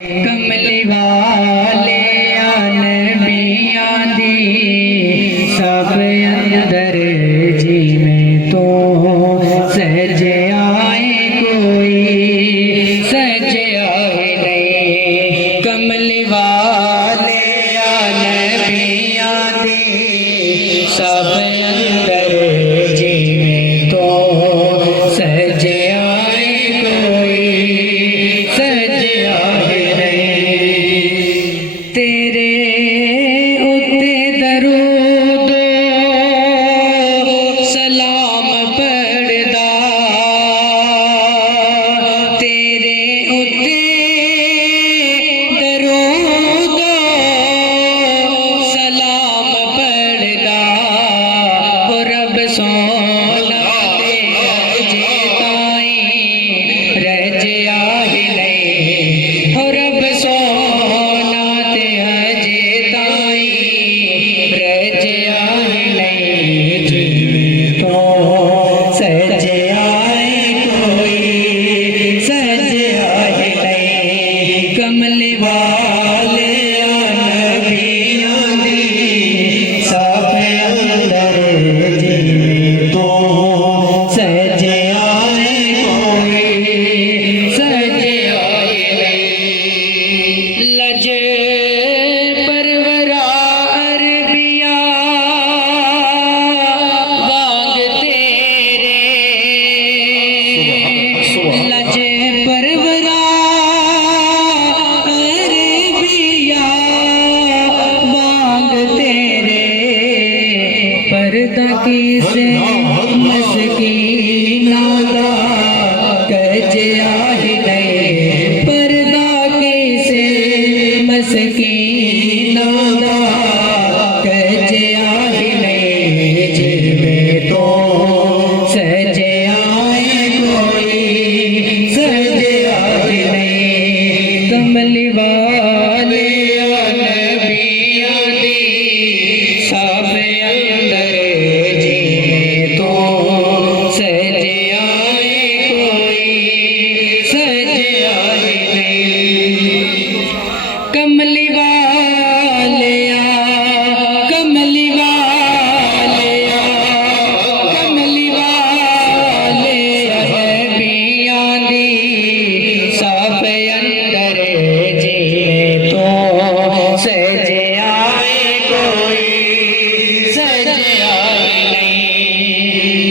कमली वाले नबियां दी सब अंदर जी में तो सज आए कोई सज आए नहीं। कमली वाले नबियां दी सब अंदर जी में तो सज आए कोई सज आए। तेरे उत्ते दरूद सलाम पढ़दा तेरे उत्ते दरूद सलाम पढ़दा हो रब सोना दे अजे ताईं रजिया ही नहीं हो रब सोना कमली वाले नबियां दी सब अंदर जी में तो सज आए कोई सज आए नहीं। लज परवरा अरबिया वांग तेरे लज परवरा पर्दा किसे मस्कीना दा कजिया ही नहीं पर्दा किसे मस्कीना दा कजिया ही नहीं जिनमें तो सज आए कोई सज आए नहीं। कमली वाले नबियां दी सब अंदर जी में तो सज आए कोई सज आए नहीं। कमली वाले कमली वाले कमली वाले नबियां दी सब अंदर जी में तो सज आए कोई सज आए नहीं।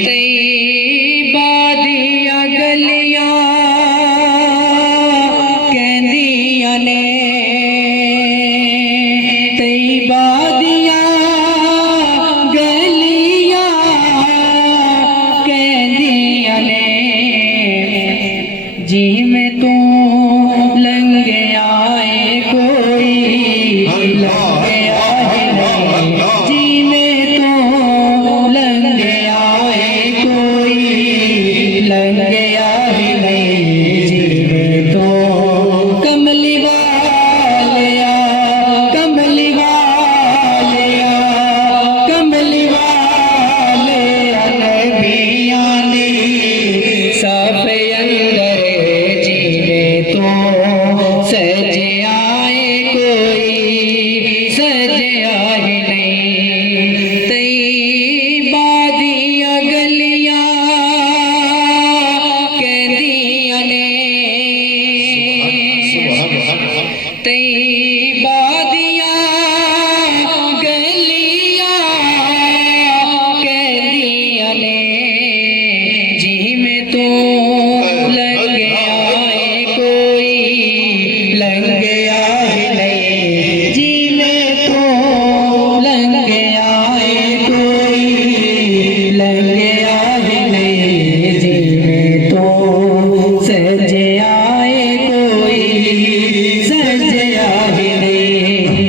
तैयबा दियां गलियां कहंदियां ने तैयबा दियां गलियां कहंदियां ने जी में तू लंघ आए कोई लंघ आए नहीं जी में तो लंघ आए कोई लंघ आए नहीं जी में तो कमली वाले कमली वाले कमली वाले नबियां दी सब अंदर जी में तो सज आए कोई सज आए नहीं। तैयबा दियां गलियां कहंदियां ने तैयबा दियां गलियां कहंदियां ने जी में तो लंघ आए कोई लंघ आए नहीं जी में तो लंघ आए कोई लंघ आए नहीं जी में तो सज आए कोई सज आए नहीं।